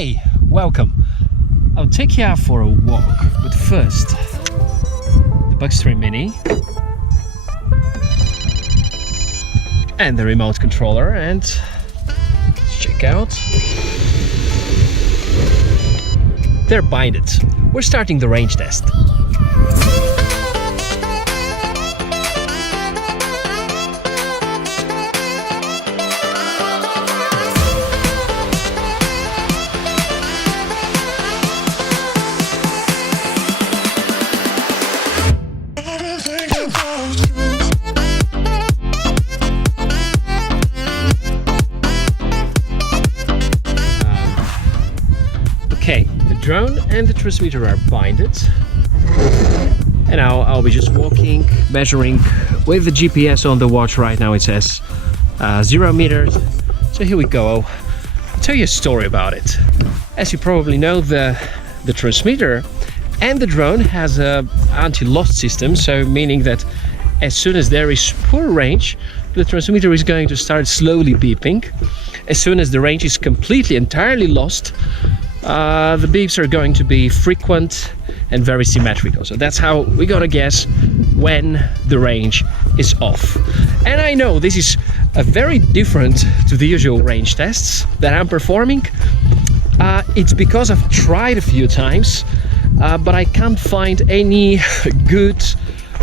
Hey, welcome. I'll take you out for a walk, but first, the Bugs 3 Mini and the remote controller, and let's check out. They're binded. We're starting the range test. Okay, the drone and the transmitter are binded, and now I'll be just walking, measuring with the GPS on the watch. Right now it says 0 meters, so here we go. I'll tell you a story about it. As you probably know, the transmitter and the drone has a anti-loss system, so meaning that as soon as there is poor range, the transmitter is going to start slowly beeping. As soon as the range is completely, entirely lost, the beeps are going to be frequent and very symmetrical. So that's how we gotta guess when the range is off. And I know this is very different to the usual range tests that I'm performing. It's because I've tried a few times, but I can't find any good,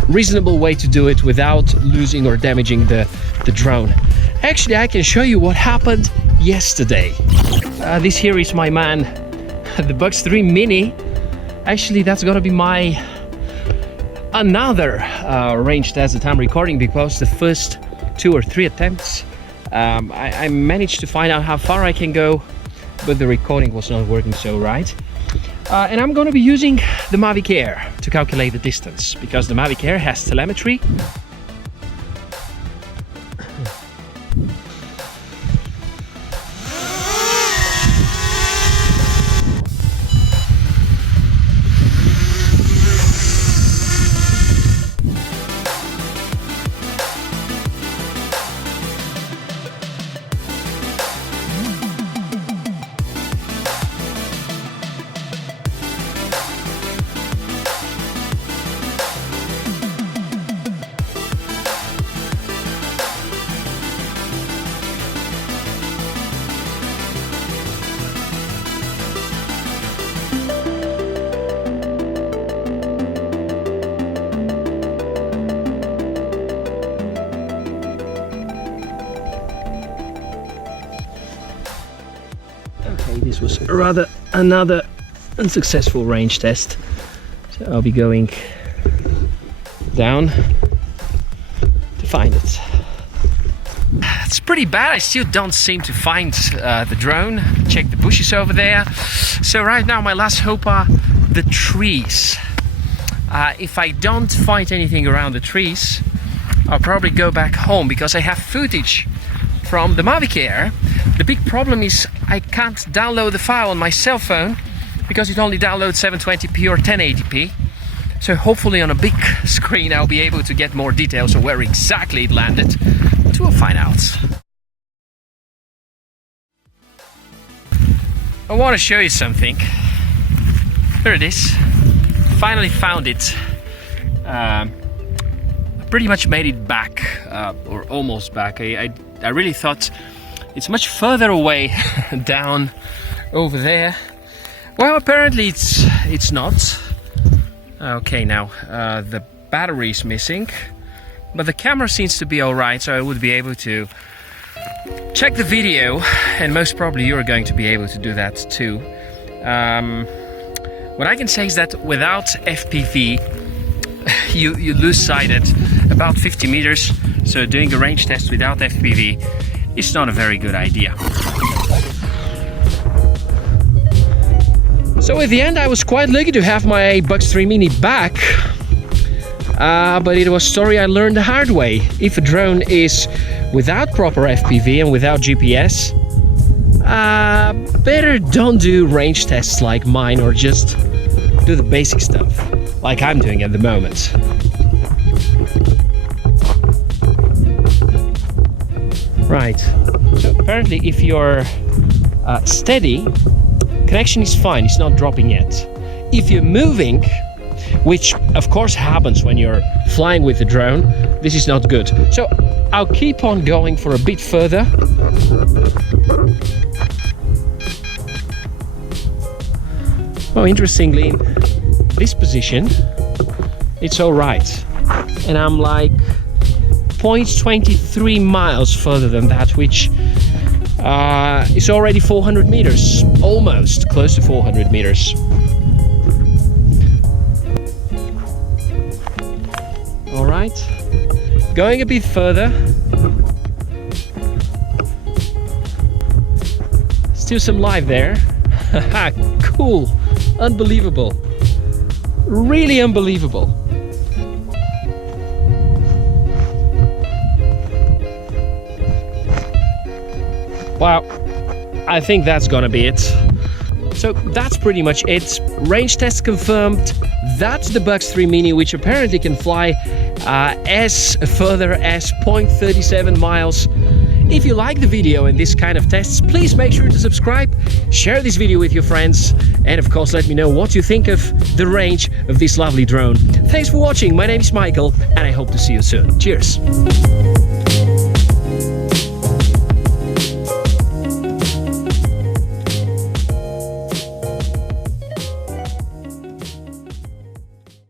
reasonable way to do it without losing or damaging the drone. Actually, I can show you what happened yesterday. This here is my man, the Bugs 3 Mini. Actually, that's gonna be my another range test that I'm recording, because the first 2 or 3 attempts I managed to find out how far I can go, but the recording was not working so right. And I'm gonna be using the Mavic Air to calculate the distance, because the Mavic Air has telemetry. This was rather another unsuccessful range test, so I'll be going down to find it. It's pretty bad. I still don't seem to find the drone. Check the bushes over there. So right now my last hope are the trees. If I don't find anything around the trees, I'll probably go back home, because I have footage from the Mavic Air. The big problem is I can't download the file on my cell phone, because it only downloads 720p or 1080p. So hopefully on a big screen I'll be able to get more details of where exactly it landed. But we'll find out. I want to show you something. Here it is. Finally found it. I pretty much made it back, or almost back. I really thought it's much further away down over there. Well, apparently it's not. Okay, now the battery is missing, but the camera seems to be alright, so I would be able to check the video, and most probably you're going to be able to do that too. What I can say is that without FPV, you lose sight at about 50 meters, so doing a range test without FPV is not a very good idea. So at the end I was quite lucky to have my Bugs 3 Mini back, but it was a story I learned the hard way. If a drone is without proper FPV and without GPS, better don't do range tests like mine, or just do the basic stuff like I'm doing at the moment. Right, so apparently if you're steady connection is fine, it's not dropping yet. If you're moving, which of course happens when you're flying with the drone, this is not good. So I'll keep on going for a bit further. Oh, interestingly, in this position, it's all right. And I'm like 0.23 miles further than that, which is already 400 meters, almost close to 400 meters. All right, going a bit further. Still some life there. Haha, cool, unbelievable, really unbelievable. Wow, I think that's gonna be it. So that's pretty much it. Range test confirmed. That's the Bugs 3 Mini, which apparently can fly as further as 0.37 miles. If you like the video and this kind of tests, please make sure to subscribe, share this video with your friends, and of course let me know what you think of the range of this lovely drone. Thanks for watching. My name is Michael, and I hope to see you soon. Cheers.